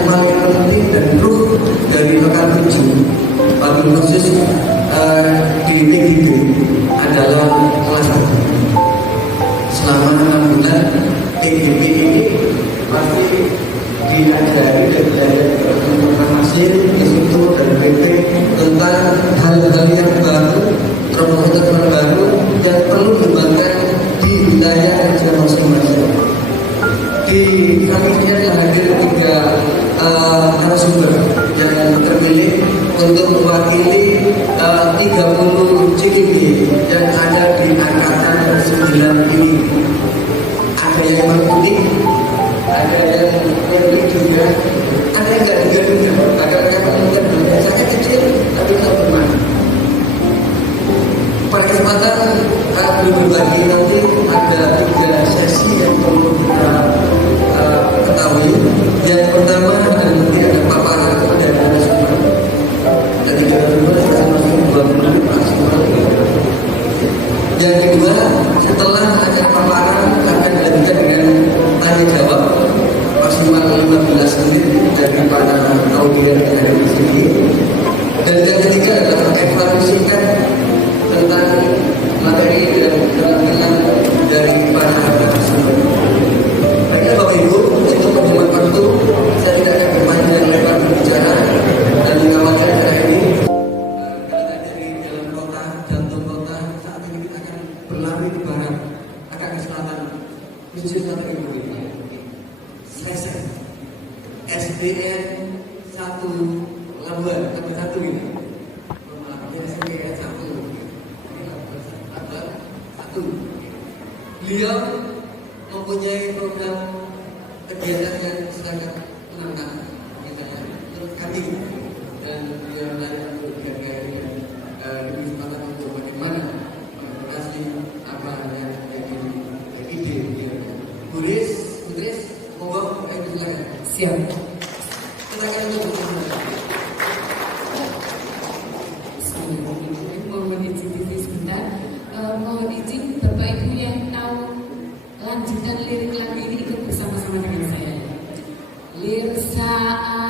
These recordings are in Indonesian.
yang paling penting dan grup dari lokal 7 bagi khusus di TGB adalah kelas 1. Selama 6 bulan TGB ini pasti diajari dan belajar informasi institut dan PT tentang hal-hal yang baru, terobosan baru yang perlu dikembangkan di wilayah kerja masing-masing. Di kami ini telah hadir 3 narasumber yang terpilih untuk mewakili 30 CDB yang ada di angkatan 9 ini. Ada yang unik, ada yang unik juga, ada yang nggak juga. Ada yang mungkin biasanya kecil tapi tak bermain. Pada kesempatan berbagi nanti ada 3 sesi yang perlu kita ketahui. Yang pertama nanti ada paparan dari narasumber. Dari narasumber kita masuk 2 menit maksimal. Yang kedua, setelah ada paparan akan dilanjutkan dengan tanya jawab maksimal 15 menit dari para audien yang ada di sini. Dan yang ketiga adalah evaluasikan tentang materi dan penampilan dari para narasumber. Baiklah Bapak Ibu, untuk penjemuan waktu saya tidak akan berpanjang lebar berbicara dan mengawali acara ini. Kita dari dalam kota, jantung kota, saat ini kita akan berlari ke barat, akan ke selatan, menuju Kota Ibu ini. Sesek SDN 1 Labuan, tambah 1 ini. SDN 1. Beliau mempunyai program kegiatan yang sangat menantang kita ya, terus kami dan beliau dari untuk diberi kesempatan untuk bagaimana mengatasi apa yang menjadi ide beliau. Buris, monggo silakan. Siap. Silakan untuk mohon izin sebentar. Mohon izin Bapak Ibu yang tahu lanjutan lirik lagu ini ikut bersama-sama dengan saya. Lirsa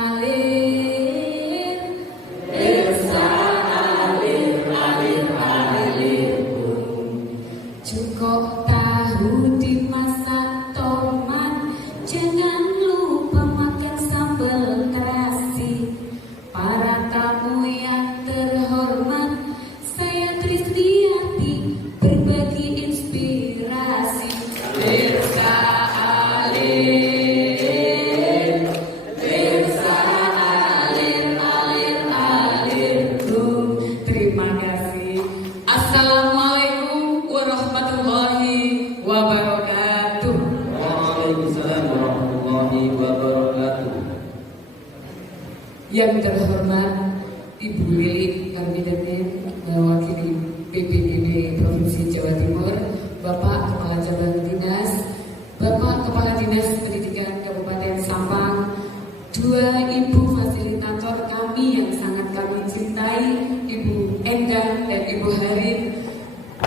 alir, lirsa alir, alir, alir, cukup tahu dimasak tomat, jangan lupa makan sambal terasi. Para tamu yang terhormat, saya Trisdiati berbagi inspirasi. Lirsa alir, lirsa alir, alir, alirkum. Terima kasih. Assalamualaikum warahmatullahi wabarakatuh. Waalaikumsalam warahmatullahi wabarakatuh. Yang terhormat Ibu Lili Karmidatin, mewakili BPBD Provinsi Jawa Timur, Bapak Kepala Cabang Dinas, Bapak Kepala Dinas Pendidikan Kabupaten Sampang, 2 Ibu fasilitator kami yang sangat kami cintai, Ibu Endang dan Ibu Harin.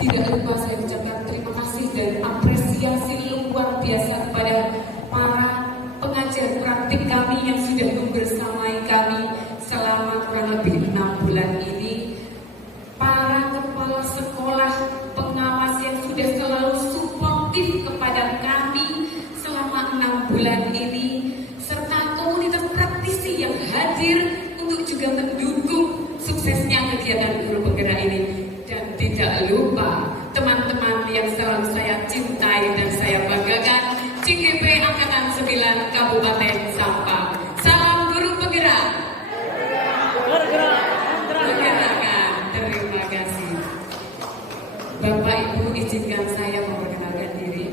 Tidak lupa saya ucapkan terima kasih dan apresiasi luar biasa kepada para pengajar praktik kami yang sudah membersamai kami selama kurang lebih 6 bulan ini. Para kepala sekolah, pengawas yang sudah selalu suportif kepada kami selama 6 bulan ini, serta komunitas praktisi yang hadir untuk juga mendukung suksesnya kegiatan guru penggerak ini. Dan tidak lupa teman-teman yang selalu saya cintai dan saya banggakan, CGP Angkatan 9 Kabupaten Sampang. Salam guru penggerak. Pergerakan. Terima kasih. Bapak Ibu, izinkan saya memperkenalkan diri.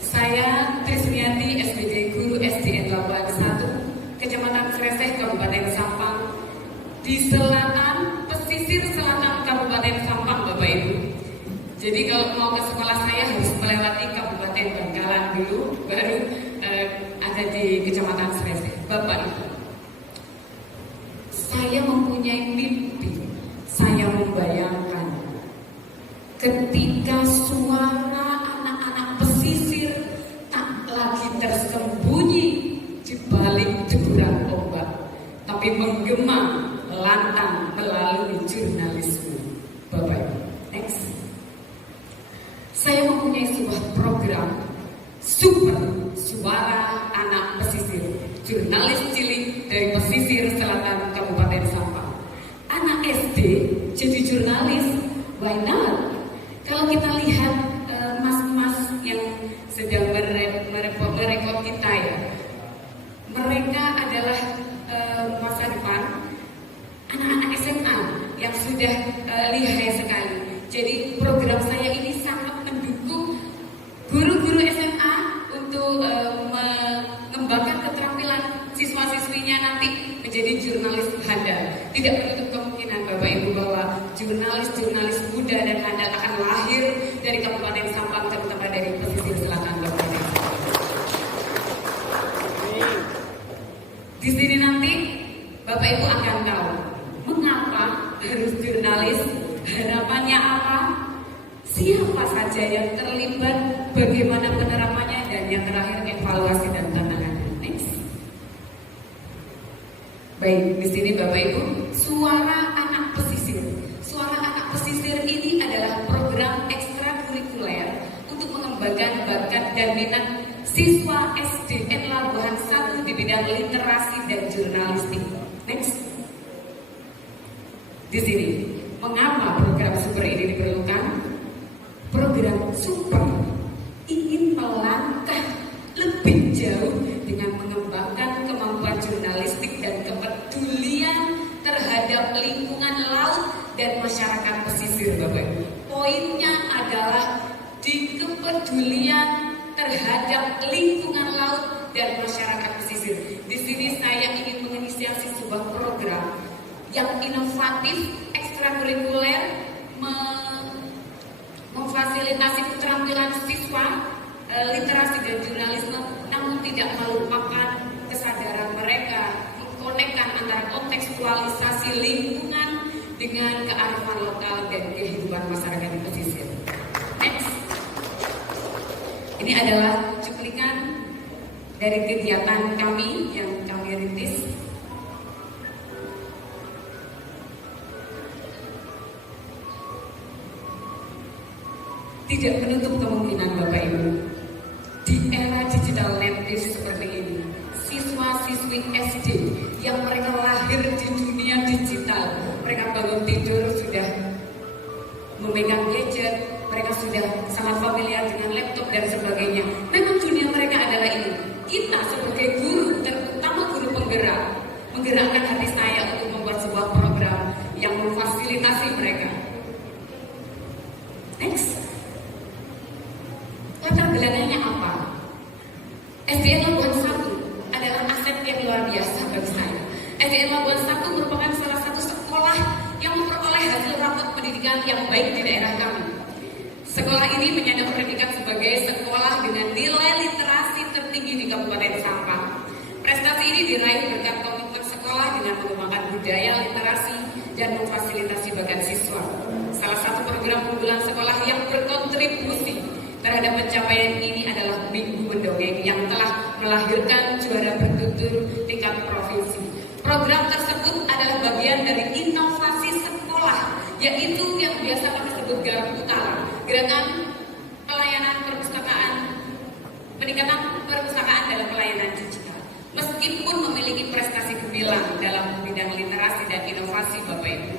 Saya Trisniati, SPJ Guru SDN Labuan 1, Kecamatan Sreseh, Kabupaten Sampang, di selatan, pesisir selatan Kabupaten Sampang, Bapak Ibu. Jadi kalau mau ke sekolah saya harus melewati Kabupaten Bangkalan dulu, baru ada di Kecamatan Sreseh. Bapak Ibu, saya mempunyai mimpi, saya membayangkan ketika suara anak-anak pesisir tak lagi tersembunyi di balik deburan tapi menggema lantang melalui jurnalisme. Bapak Ibu, next. Saya mempunyai sebuah program super suara anak pesisir, jurnalis cilik dari pesisir selatan Kabupaten Sampang. Anak SD jadi jurnalis, why not? Kalau kita lihat mas-mas yang sedang merekod kita ya, mereka adalah masa depan anak-anak SMA yang sudah lihai sekali. Jadi program saya ini sangat mendukung guru-guru SMA untuk mengembangkan keterampilan siswa-siswinya nanti menjadi jurnalis handal. Tidak menutup kemungkinan Bapak Ibu bahwa jurnalis-jurnalis muda dan handal akan lahir dari Kabupaten Sampang, terutama dari pesisir selatan Kabupaten Sampang. Di sini nanti Bapak Ibu akan tahu mengapa harus jurnalis, harapannya apa, siapa saja yang terlibat, bagaimana penerapannya, dan yang terakhir evaluasi dan tantangan. Next. Baik, di sini Bapak Ibu, suara anak pesisir. Suara anak pesisir ini adalah program ekstrakurikuler untuk mengembangkan bakat dan minat siswa SDN Labuhan 1 di bidang literasi dan jurnalistik. Next. Di sini, mengapa program super ini diperlukan? Program super ingin melangkah lebih jauh dengan mengembangkan kemampuan jurnalistik dan kepedulian terhadap lingkungan laut dan masyarakat pesisir, Bapak Ibu. Poinnya adalah di kepedulian terhadap lingkungan laut dan masyarakat pesisir. Di sini saya ingin menginisiasi sebuah program yang inovatif, ekstrakurikuler, memfasilitasi keterampilan siswa literasi dan jurnalisme, namun tidak melupakan kesadaran mereka, mengkonekkan antara kontekstualisasi lingkungan dengan kearifan lokal dan kehidupan masyarakat di pesisir. Next. Ini adalah cuplikan dari kegiatan kami yang kami rintis. Tidak menutup kemungkinan Bapak Ibu, di era digital native seperti ini, siswa-siswi SD yang mereka lahir di dunia digital, mereka bangun tidur sudah memegang gadget, mereka sudah sangat familiar dengan laptop dan sebagainya. Memang dunia mereka adalah ini. Kita sebagai guru, terutama guru penggerak, menggerakkan hati saya untuk membuat sebuah program yang memfasilitasi mereka. Next. Latar belakangnya apa? SDN Labuan 1 adalah aset yang luar biasa bagi saya. SDN Labuan 1 merupakan salah satu sekolah yang memperoleh hasil rapot pendidikan yang baik di daerah kami. Sekolah ini menyandang predikat sebagai sekolah dengan nilai literasi tertinggi di Kabupaten Sampang. Prestasi ini diraih berkat komitmen sekolah dengan mengembangkan budaya literasi dan memfasilitasi bakat siswa. Salah satu program unggulan sekolah yang berkontribusi terhadap pencapaian ini adalah Minggu Mendongeng yang telah melahirkan juara bertutur tingkat provinsi. Program tersebut adalah bagian dari inovasi sekolah, yaitu yang biasa kami sebut Garpu Utara, gerakan pelayanan perpustakaan, peningkatan perpustakaan dalam pelayanan digital. Meskipun memiliki prestasi gemilang dalam bidang literasi dan inovasi, Bapak Ibu,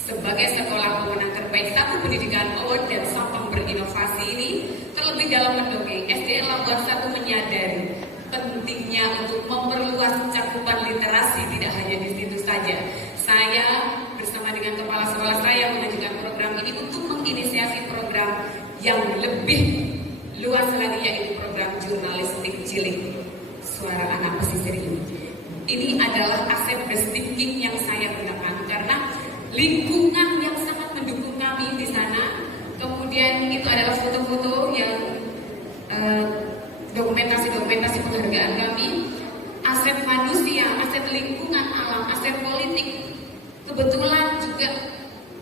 sebagai sekolah pemenang terbaik satu pendidikan award dan Sampang berinovasi ini, terlebih dalam mendongeng, SDN Labuan 1 menyadari pentingnya untuk memperluas cakupan literasi. Tidak hanya di situ saja, saya bersama dengan kepala sekolah saya mengajukan program ini untuk menginisiasi program yang lebih luas lagi, yaitu program jurnalistik cilik suara anak pesisir ini. Ini adalah aset best thinking yang saya gunakan karena lingkungan yang sangat mendukung kami di sana. Kemudian itu adalah foto-foto yang dokumentasi penghargaan kami, aset manusia, aset lingkungan alam, aset politik. Kebetulan juga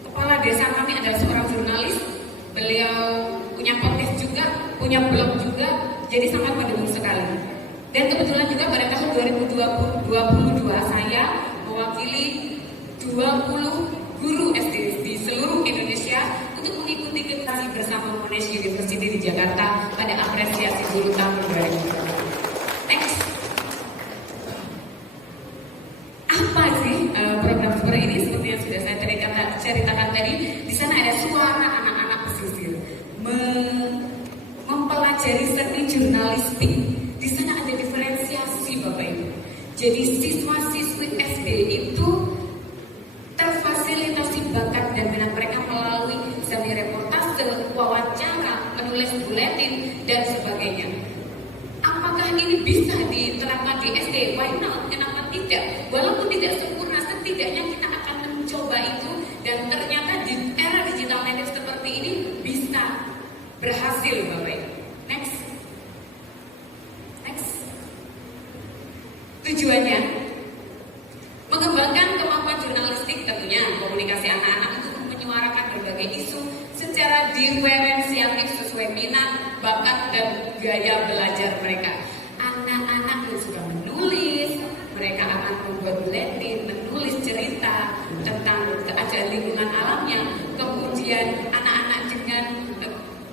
kepala desa kami adalah seorang jurnalis, beliau punya podcast juga, punya blog juga, jadi sangat mendukung sekali. Dan kebetulan juga pada tahun 2022 saya mewakili 20 guru SD di seluruh Indonesia untuk mengikuti kegiatan bersama Monash University di Jakarta pada apresiasi guru tahun 2020. Next. Apa sih program seperti ini? Seperti yang sudah saya ceritakan tadi, di sana ada suara anak-anak pesisir mempelajari seni jurnalistik. Di sana ada diferensiasi Bapak Ibu. Jadi siswa-siswi SD itu terfasilitasi bakat dan minat mereka melalui seni reportase, wawancara, menulis buletin dan sebagainya. Apakah ini bisa diterapkan di SD? Why not? Kenapa tidak? Walaupun tidak sempurna, setidaknya kita akan mencoba itu, dan ternyata di era digital native seperti ini bisa berhasil Bapak Ibu. Next. Tujuannya mengembangkan kemampuan jurnalistik, tentunya komunikasi anak-anak untuk menyuarakan berbagai isu secara diferensiatif sesuai minat, bakat, dan gaya belajar mereka. Anak-anak yang suka menulis, mereka akan membuat buletin, menulis cerita tentang keadaan lingkungan alamnya. Kemudian anak-anak dengan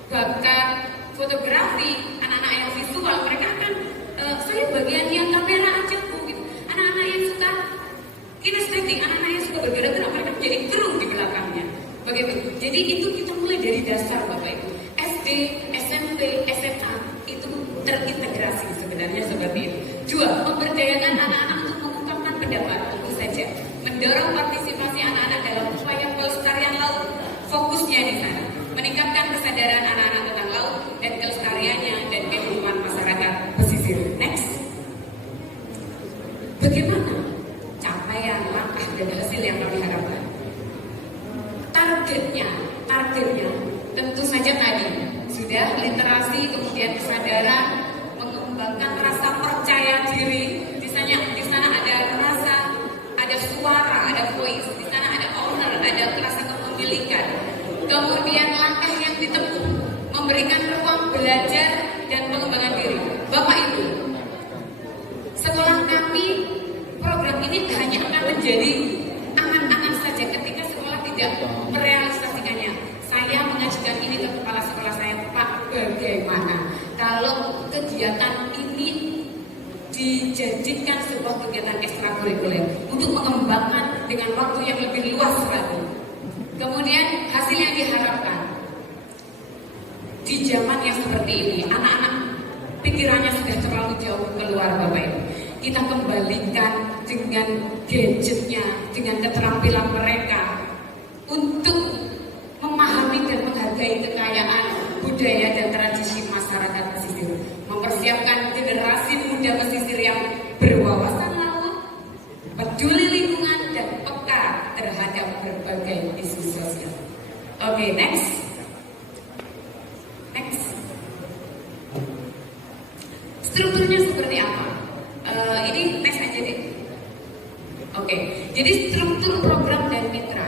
bakat fotografi, anak-anak yang visual, mereka akan saya bagian yang kamera aja Bu gitu. Anak-anak yang suka kinestetik, anak-anak yang suka bergerak-gerak, mereka menjadi kru di belakangnya. Begitu. Jadi itu kita mulai dari dasar Bapak Ibu. SD, SMP, SMA itu terintegrasi sebenarnya seperti itu. Dua, memberdayakan anak-anak untuk mengungkapkan pendapat, tentu saja. Mendorong partisipasi anak-anak dalam upaya pelestarian laut. Fokusnya di sana. Meningkatkan kesadaran anak-anak tentang laut dan kelestariannya dan kehidupan masyarakat pesisir. Next. Bagaimana capaian, langkah, dan hasil yang kami harapkan? Targetnya tentu saja tadi sudah literasi, kemudian kesadaran, mengembangkan rasa percaya diri. Di sana ada rasa, ada suara, ada voice. Di sana ada owner, ada rasa kepemilikan. Kemudian langkah yang ditempuh, memberikan ruang belajar dan pengembangan diri. Bapak Ibu, sekolah kami, program ini hanya akan menjadi angan-angan saja ketika sekolah tidak merealisasikannya. Saya mengajukan ini ke kepala sekolah saya, Pak, bagaimana kalau kegiatan ini dijadikan sebuah kegiatan ekstrakurikuler untuk mengembangkan dengan waktu yang lebih luas lagi. Kemudian hasil yang diharapkan di zaman yang seperti ini, anak-anak pikirannya sudah terlalu jauh keluar Bapak Ibu. Kita kembalikan dengan gadgetnya, dengan keterampilan mereka untuk memahami dan menghargai kekayaan budaya dan tradisi masyarakat pesisir. Mempersiapkan generasi muda pesisir yang berwawasan laut, peduli lingkungan, dan peka terhadap berbagai isu sosial. Oke, next. Strukturnya seperti apa? Ini next aja deh. Oke, jadi struktur program dan mitra.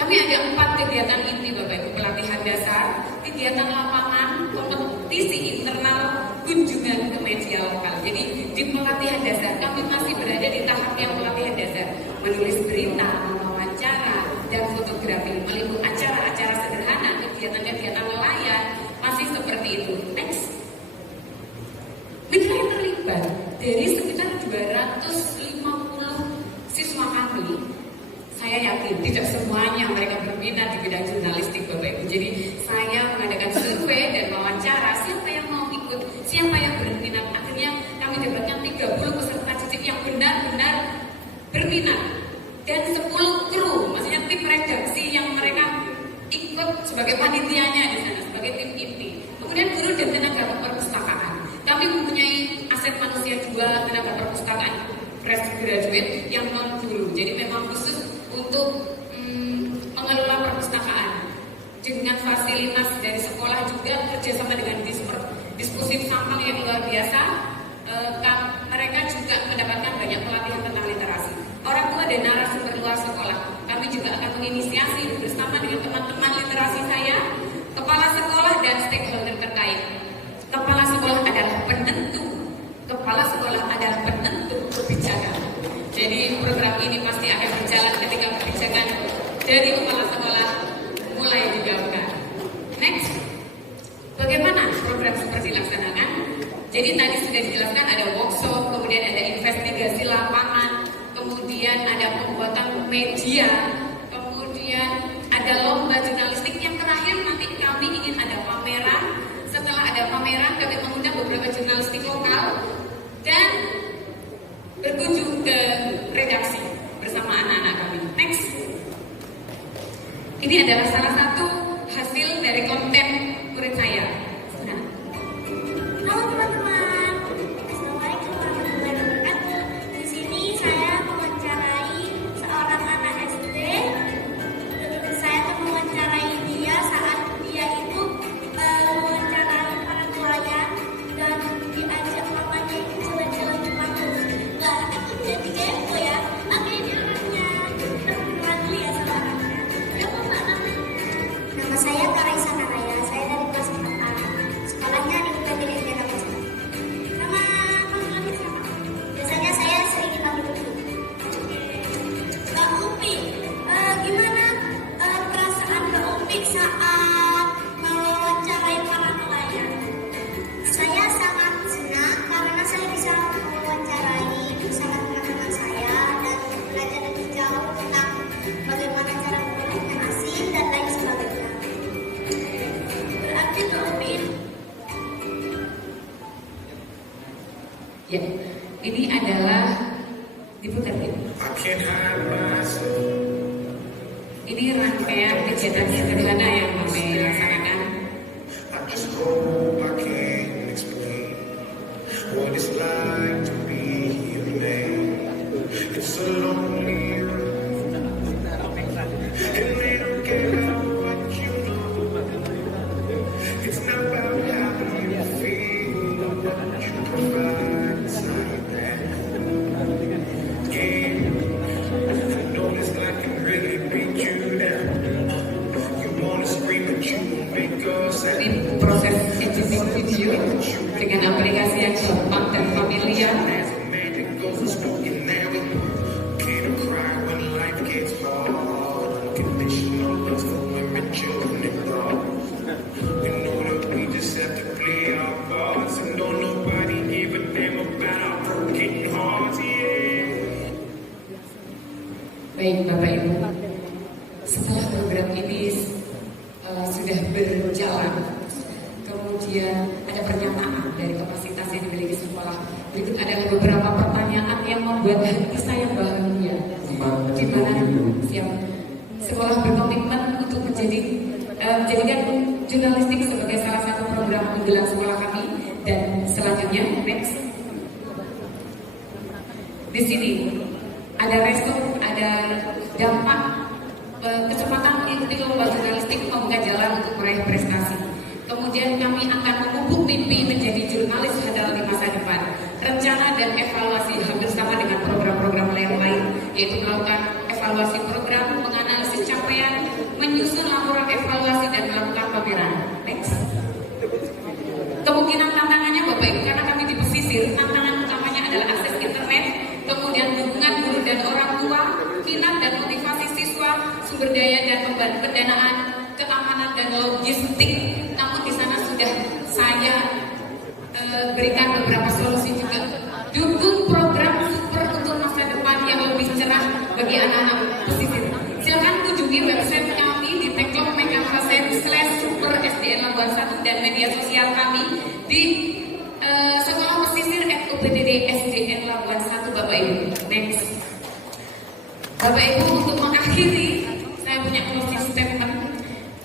Kami ada 4 kegiatan inti Bapak Ibu: pelatihan dasar, kegiatan lapangan, kompetisi internal, kunjungan ke media lokal. Jadi di pelatihan dasar kami masih berada di tahap yang pelatihan dasar, menulis berita, mewawancara, dan fotografi, meliput acara-acara sederhana, kegiatan-kegiatan nelayan, masih seperti itu. Next. Mitra yang terlibat dari sekitar 250 siswa kami, saya yakin tidak semuanya mereka berminat di bidang jurnalistik Bapak Ibu. Jadi saya mengadakan survei dan wawancara siapa yang mau ikut, siapa yang berminat. Akhirnya kami dapatkan 30 peserta didik yang benar-benar berminat, dan 10 kru, maksudnya tim redaksi yang mereka ikut sebagai panitianya di sana, sebagai tim inti. Kemudian guru dan tenaga perpustakaan. Kami mempunyai aset manusia 2 tenaga perpustakaan fresh graduate yang non guru. Jadi memang khusus untuk mengelola perpustakaan dengan fasilitas dari sekolah, juga kerjasama dengan disposif sampang yang luar biasa. Mereka juga mendapatkan banyak pelatihan tentang literasi. Orang tua dan narasumber luar sekolah, kami juga akan menginisiasi bersama dengan teman-teman literasi saya, kepala sekolah dan stakeholder terkait. Kepala sekolah adalah penentu kebijakan. Jadi program ini pasti akan berjalan ketika kebijakan dari kepala sekolah mulai digaungkan. Next, bagaimana program seperti dilaksanakan? Jadi tadi sudah dijelaskan ada workshop, kemudian ada investigasi lapangan, kemudian ada pembuatan media, kemudian ada lomba jurnalistik. Yang terakhir nanti kami ingin ada pameran. Setelah ada pameran, kami mengundang beberapa jurnalistik lokal dan berkunjung ke redaksi bersama anak-anak kami. Next, ini adalah salah satu hasil dari konten murid saya. Nah. Halo teman-teman, Assalamualaikum warahmatullahi wabarakatuh. Di sini saya mewawancarai seorang anak SD. Saya akan mewawancarai dia saat dia itu mewawancarai para nelayan dan diajak mamanya itu jalan-jalan ke pantai. Nah, aku jadi kepo ya. Oke, ini orangnya. Kenalan dulu ya sama orangnya. Siapa Mbak namanya? Nama saya Karaisa Naraya. Saya dari kelas 4A. Sekolahnya di UPTN Jakarta. Nama panggilannya siapa? Biasanya saya sering dipanggil Upi. Mbak Upi, gimana perasaan Mbak Upi saat mewawancarai para nelayan? Saya sangat senang karena saya bisa mewawancarai bersama teman-teman saya dan belajar lebih jauh tentang bagaimana cara mengolah ikan asin dan lain sebagainya. Berarti Mbak Upi Ya, ini adalah diputar gitu. Ini rangkaian kegiatan sederhana yang kami laksanakan. I just hope I can explain what it's like to be human. It's so lonely road, and they don't care what you know. It's not about how you feel or what you provide inside that game. I know this life can really beat you down. You wanna scream but you won't make us sound. Ini proses editing video dengan aplikasi yang gampang dan familiar. As a man that goes and spoken now, can't cry when life gets hard. Unconditional love for women, children, and dogs. We know that we just have to play our parts, and don't nobody give a damn about our broken hearts. Yeah. Baik Bapak Ibu, setelah program ini sudah berjalan, kemudian ada pernyataan dari kapasitas yang dimiliki sekolah. Berikut adalah beberapa pertanyaan yang membuat hati saya bahagia. Di mana siap sekolah berkomitmen untuk menjadikan jurnalistik sebagai salah satu program unggulan sekolah kami. Dan selanjutnya, next. Di sini ada respon, ada dampak kecepatan mengikuti lomba jurnalistik membuka jalan untuk meraih prestasi. Kemudian kami akan memupuk mimpi menjadi jurnalis handal di masa depan. Rencana dan evaluasi hampir sama dengan program-program lain, yaitu melakukan evaluasi program, menganalisis capaian, menyusun laporan evaluasi dan melakukan pameran. Next. Kemungkinan tantangannya Bapak Ibu, karena kami di pesisir, tantangan utamanya adalah akses internet, kemudian dukungan guru dan orang tua, minat dan motivasi siswa, sumber daya dan pendanaan, keamanan dan logistik. Namun di sana sudah saya berikan beberapa solusi juga. Dukung program super untuk masa depan yang lebih cerah bagi anak-anak pesisir. Silakan kunjungi website kami di teklok.super.sdn Labuan 1 dan media sosial kami di Sekolah Pesisir FUPTD SDN Labuan 1 Bapak Ibu. Next. Bapak Ibu, untuk mengakhiri saya punya closing statement.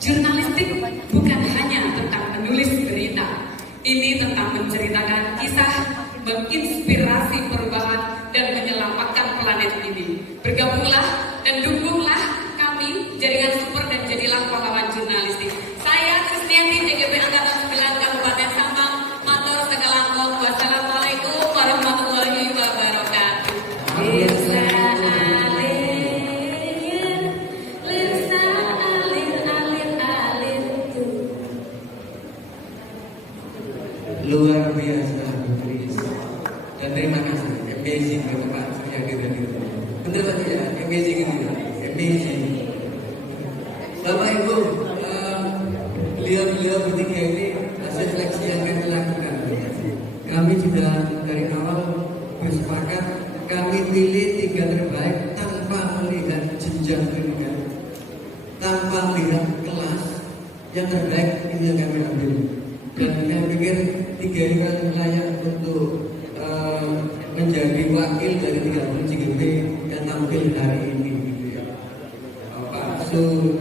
Jurnalistik bukan hanya tentang menulis berita. Ini tentang menceritakan kisah, menginspirasi perubahan dan menyelamatkan planet ini. Bergabunglah dan dukunglah kami jaringan super dan jadilah pahlawan jurnalistik. Saya Kristianti DGP Angkatan 9 Kabupaten Sampang, Matur Sekalangkong. Wassalamualaikum warahmatullahi wabarakatuh. Luar biasa, Chris. Dan terima kasih, amazing Bapak yang hadir. Bener Pak ya, amazing ini, amazing. Bapak Ibu, beliau-beliau bertiga ini hasil seleksi yang kami lakukan. Kami sudah dari awal bersepakat, kami pilih 3 terbaik tanpa melihat jenjang pendidikan, tanpa melihat kelas. Yang terbaik itu yang kami ambil. Dan saya pikir 3 ini kan layak untuk menjadi wakil dari 30 CGP yang tampil hari ini. Pak Su